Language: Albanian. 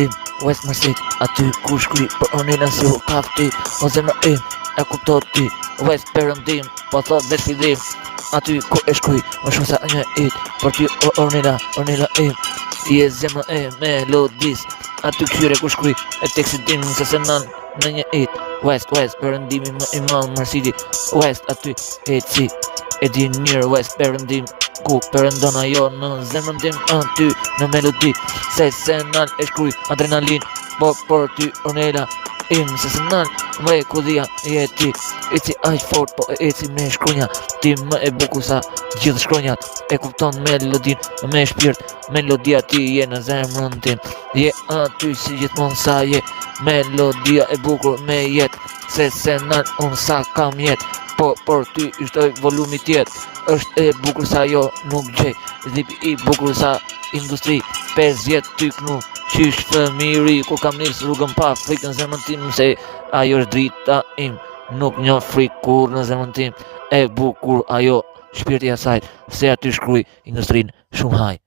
dim, West Merced, aty ku shkruj për onina si u kafti, o zemra im, e kuptot ti, West Perëndim, po thot veç fillim, aty ku e shkruj, më shumë sa një it, për ty o onina im, je zemra e melodis, aty këshyre ku shkruj, e tekstit tim se se nan në një it, West Perëndimi më i madh Mercedi, West aty e si, e din mirë West Perëndim, ku përëndon ajo në zemrën tim aty në melodi, se nal e shkruj adrenalin, po për ty onela im, se nal mrekullia je ti, eci aq fort, po eci me shkronja, ti më e bukur sa gjithë shkronjat, e kupton melodin me shpirt, melodia ti je në zemrën tim, je aty si gjithmonë sa je, melodia e bukur me jet, se nal unë sa kam jet, po për ty ishtoj volumi tjetë, është e bukur sa jo nuk gjej, zipi i bukur sa industri, 5 vjet ty knu, qysh fëmiri, kur kam nis rrugën pa frikën zemrën tim, se ajo është drita im, nuk njoh frikë kur në zemrën tim, e bukur ajo shpirti asaj, se aty shkruj industrinë shumë haj.